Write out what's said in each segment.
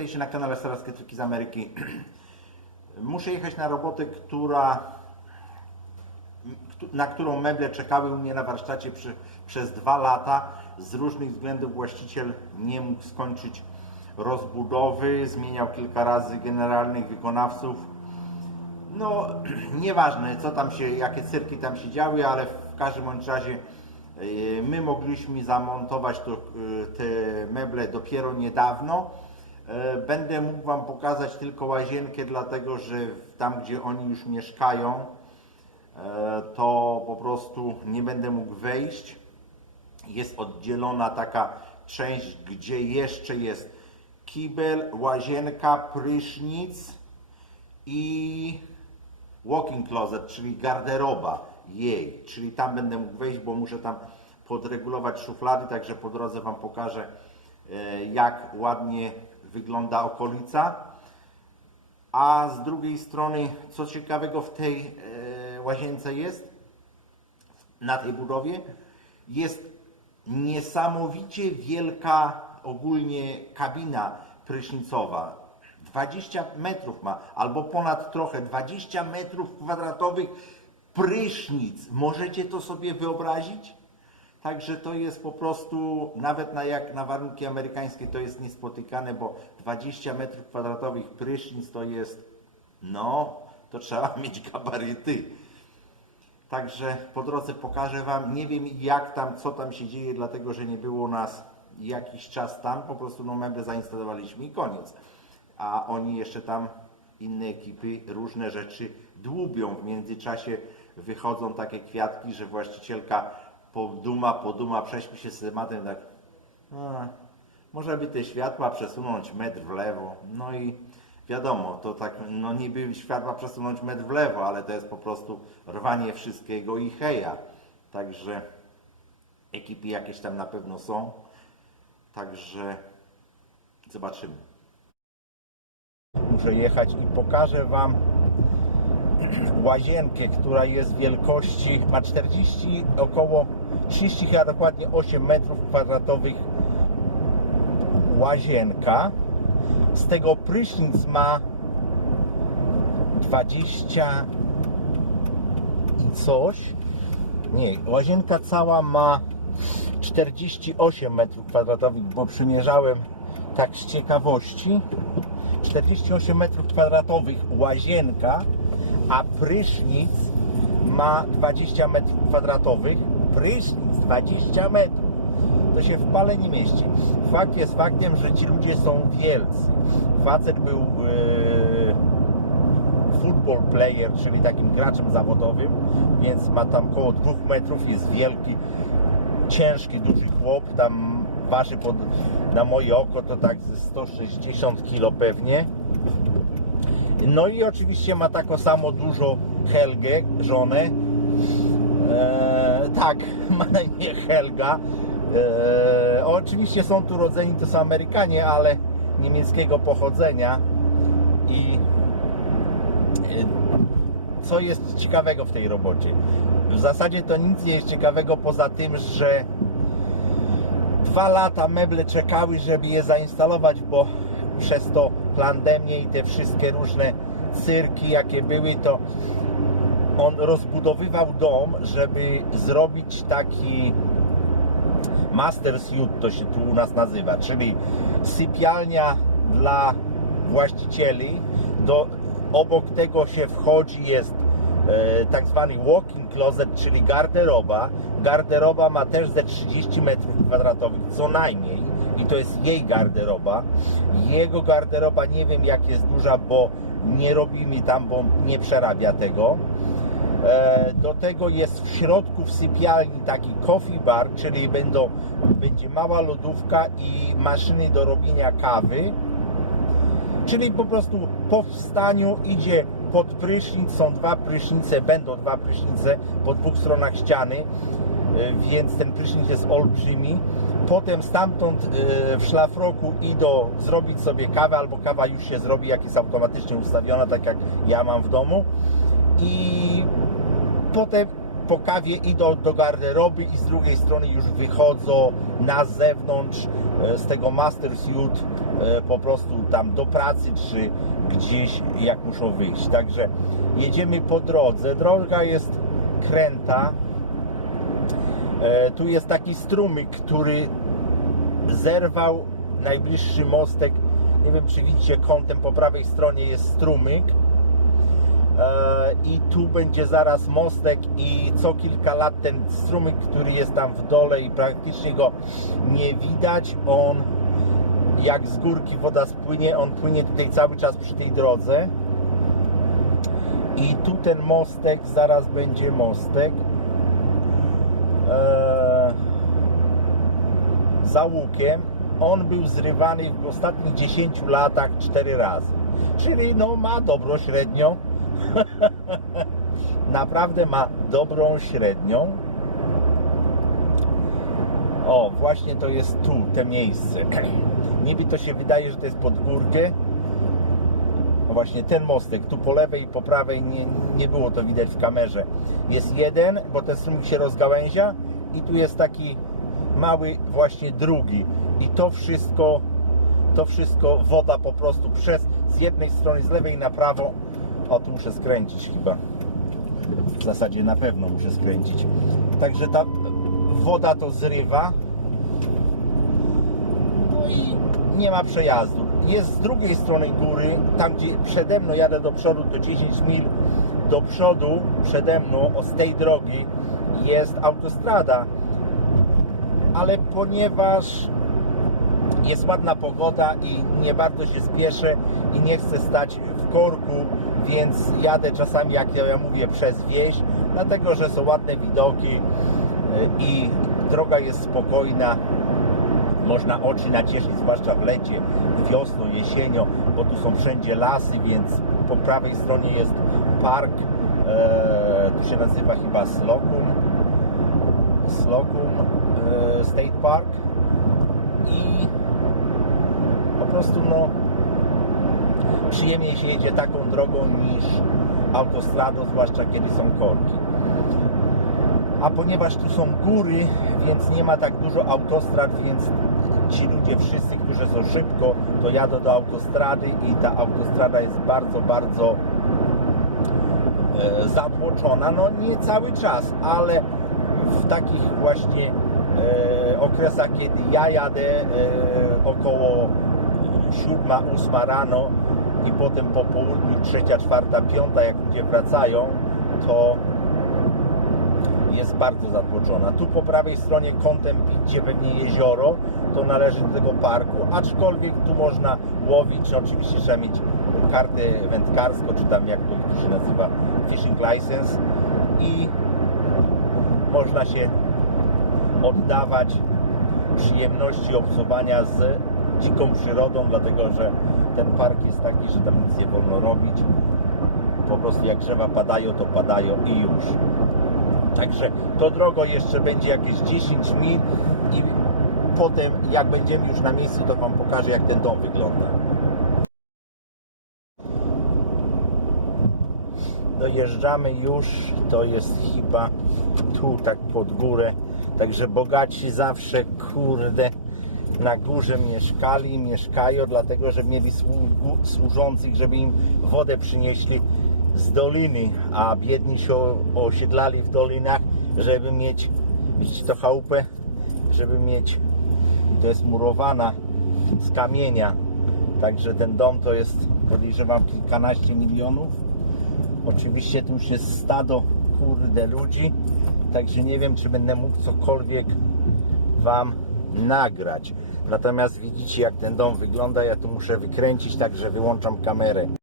Witajcie na kanale Starowskie Triki z Ameryki. Muszę jechać na robotę, która, na którą meble czekały u mnie na warsztacie przy, przez dwa lata. Z różnych względów właściciel nie mógł skończyć rozbudowy, zmieniał kilka razy generalnych wykonawców. No, nieważne co tam się, jakie cyrki tam się działy, ale w każdym bądź razie e, my mogliśmy zamontować to, e, te meble dopiero niedawno. E, Będę mógł Wam pokazać tylko łazienkę, dlatego że tam, gdzie oni już mieszkają, e, to po prostu nie będę mógł wejść. Jest oddzielona taka część, gdzie jeszcze jest kibel, łazienka, prysznic i walking closet, czyli garderoba jej, czyli tam będę mógł wejść, bo muszę tam podregulować szuflady, także po drodze Wam pokażę e, jak ładnie wygląda okolica. A z drugiej strony, co ciekawego w tej e, łazience jest, na tej budowie, jest niesamowicie wielka ogólnie kabina prysznicowa. 20 metrów ma, albo ponad trochę, 20 metrów kwadratowych prysznic. Możecie to sobie wyobrazić? Także to jest po prostu, nawet na, jak na warunki amerykańskie, to jest niespotykane, bo 20 metrów kwadratowych prysznic to jest, no, to trzeba mieć gabaryty. Także po drodze pokażę Wam, nie wiem jak tam, co tam się dzieje, dlatego że nie było nas jakiś czas tam, po prostu no meble zainstalowaliśmy i koniec. A oni jeszcze tam, inne ekipy, różne rzeczy dłubią. W międzyczasie wychodzą takie kwiatki, że właścicielka poduma, poduma, prześpi się z tematem tak, a, może by te światła przesunąć metr w lewo. No i wiadomo, to tak, no niby światła przesunąć metr w lewo, ale to jest po prostu rwanie wszystkiego i heja. Także ekipy jakieś tam na pewno są. Także zobaczymy. Muszę jechać i pokażę Wam łazienkę, która jest wielkości, ma 40, około 30, chyba dokładnie 8 metrów kwadratowych łazienka. Z tego prysznic ma 20 i coś. Nie, łazienka cała ma 48 metrów kwadratowych, bo przymierzałem tak z ciekawości. 48 metrów kwadratowych łazienka, a prysznic ma 20 metrów kwadratowych. Prysznic 20 metrów. To się w pale nie mieści. Fakt jest faktem, że ci ludzie są wielcy. Facet był e, football player, czyli takim graczem zawodowym, więc ma tam około 2 metrów, jest wielki, ciężki, duży chłop, tam waży pod, na moje oko to tak ze 160 kg pewnie. No i oczywiście ma tako samo dużo Helgę, żonę. Eee, tak, ma na imię Helga. Eee, oczywiście są tu rodzeni, to są Amerykanie, ale niemieckiego pochodzenia. I e, co jest ciekawego w tej robocie? W zasadzie to nic nie jest ciekawego poza tym, że dwa lata meble czekały, żeby je zainstalować, bo przez to pandemię i te wszystkie różne cyrki, jakie były, to on rozbudowywał dom, żeby zrobić taki master suite, to się tu u nas nazywa, czyli sypialnia dla właścicieli. Do, obok tego się wchodzi, jest e, tak zwany walking closet, czyli garderoba. Garderoba ma też ze 30 metrów kwadratowych co najmniej i to jest jej garderoba. Jego garderoba nie wiem jak jest duża, bo nie robi mi tam, bo nie przerabia tego. E, Do tego jest w środku w sypialni taki coffee bar, czyli będą, będzie mała lodówka i maszyny do robienia kawy. Czyli po prostu po wstaniu idzie pod prysznic, są dwa prysznice, będą dwa prysznice po dwóch stronach ściany, e, więc ten prysznic jest olbrzymi. Potem stamtąd e, w szlafroku idą zrobić sobie kawę, albo kawa już się zrobi, jak jest automatycznie ustawiona, tak jak ja mam w domu. I potem po kawie idą do garderoby i z drugiej strony już wychodzą na zewnątrz e, z tego Master Suit e, po prostu tam do pracy czy gdzieś jak muszą wyjść. Także jedziemy po drodze. Droga jest kręta. E, Tu jest taki strumyk, który zerwał najbliższy mostek. Nie wiem, czy widzicie kątem po prawej stronie jest strumyk. E, I tu będzie zaraz mostek i co kilka lat ten strumyk, który jest tam w dole i praktycznie go nie widać, on jak z górki woda spłynie, on płynie tutaj cały czas przy tej drodze. I tu ten mostek, zaraz będzie mostek. Eee, za łukiem. On był zrywany w ostatnich 10 latach 4 razy. Czyli no ma dobrą średnią. Naprawdę ma dobrą średnią. O, właśnie to jest tu, te miejsce. Niby to się wydaje, że to jest pod górkę. No właśnie ten mostek, tu po lewej i po prawej nie, nie było to widać w kamerze. Jest jeden, bo ten strumyk się rozgałęzia i tu jest taki mały właśnie drugi. I to wszystko, to wszystko woda po prostu przez z jednej strony, z lewej na prawo. O, tu muszę skręcić chyba. W zasadzie na pewno muszę skręcić. Także ta woda to zrywa. No i nie ma przejazdu. Jest z drugiej strony góry, tam gdzie przede mną jadę do przodu, to 10 mil do przodu, przede mną, z tej drogi jest autostrada. Ale ponieważ jest ładna pogoda i nie bardzo się spieszę i nie chcę stać w korku, więc jadę czasami, jak ja mówię, przez wieś, dlatego że są ładne widoki y, i droga jest spokojna. Można oczy nacieszyć, zwłaszcza w lecie, wiosną, jesienią, bo tu są wszędzie lasy, więc po prawej stronie jest park, e, tu się nazywa chyba Slocum, Slocum e, State Park i po prostu no przyjemniej się jedzie taką drogą niż autostradą, zwłaszcza kiedy są korki. A ponieważ tu są góry, więc nie ma tak dużo autostrad, więc ci ludzie wszyscy, którzy są szybko, to jadą do autostrady i ta autostrada jest bardzo, bardzo e. No nie cały czas, ale w takich właśnie e, okresach, kiedy ja jadę e, około 7, 8 rano i potem po południu, trzecia, czwarta, piąta, jak ludzie wracają, to jest bardzo zatłoczona. Tu po prawej stronie kątem widzicie pewnie jezioro, to należy do tego parku, aczkolwiek tu można łowić, oczywiście trzeba mieć kartę wędkarską, czy tam jak to się nazywa, fishing license i można się oddawać przyjemności obcowania z dziką przyrodą, dlatego że ten park jest taki, że tam nic nie wolno robić. Po prostu jak drzewa padają, to padają i już. Także to drogo jeszcze będzie jakieś 10 mil i potem jak będziemy już na miejscu, to Wam pokażę jak ten dom wygląda. Dojeżdżamy już, to jest chyba tu tak pod górę, także bogaci zawsze kurde na górze mieszkali, mieszkają, dlatego że mieli służących, żeby im wodę przynieśli z doliny, a biedni się osiedlali w dolinach, żeby mieć, widzicie to chałupę, żeby mieć, to jest murowana z kamienia, także ten dom to jest, podejrzewam, kilkanaście milionów. Oczywiście tu już jest stado, kurde, ludzi, także nie wiem, czy będę mógł cokolwiek Wam nagrać. Natomiast widzicie, jak ten dom wygląda, ja tu muszę wykręcić, także wyłączam kamerę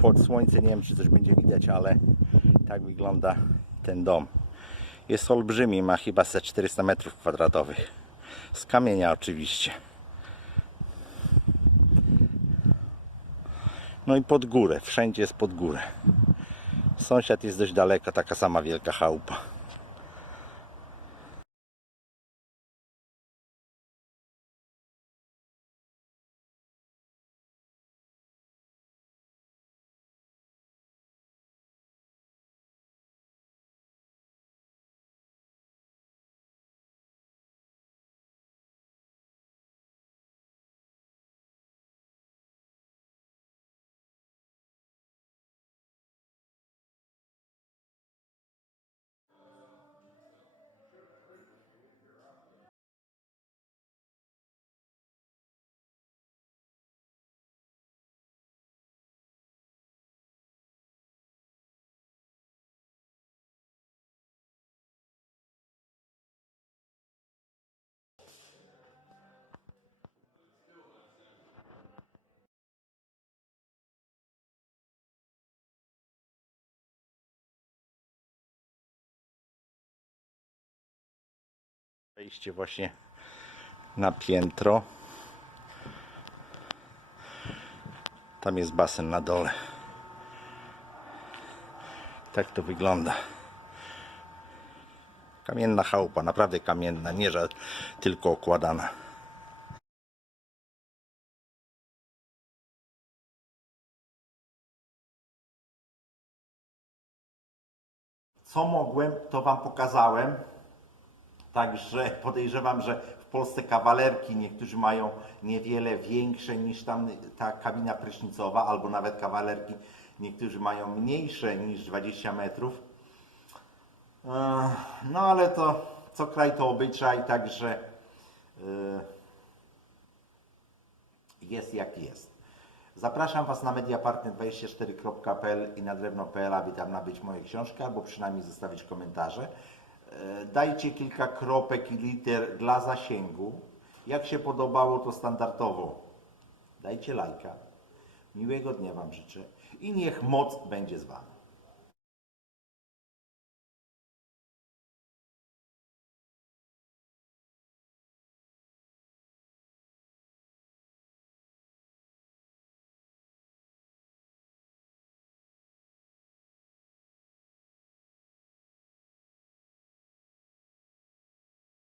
pod słońce. Nie wiem, czy coś będzie widać, ale tak wygląda ten dom. Jest olbrzymi, ma chyba ze 400 metrów kwadratowych. Z kamienia oczywiście. No i pod górę, wszędzie jest pod górę. Sąsiad jest dość daleko, taka sama wielka chałupa. Wejście właśnie na piętro. Tam jest basen na dole. Tak to wygląda. Kamienna chałupa, naprawdę kamienna, nie że tylko okładana. Co mogłem, to Wam pokazałem. Także podejrzewam, że w Polsce kawalerki niektórzy mają niewiele większe niż tam ta kabina prysznicowa, albo nawet kawalerki niektórzy mają mniejsze niż 20 metrów. No ale to co kraj to obyczaj, także yy, jest jak jest. Zapraszam Was na mediapartner24.pl i na drewno.pl, aby tam nabyć moje książki, albo przynajmniej zostawić komentarze. E, Dajcie kilka kropek i liter dla zasięgu. Jak się podobało, to standardowo dajcie lajka. Miłego dnia Wam życzę i niech moc będzie z Wami.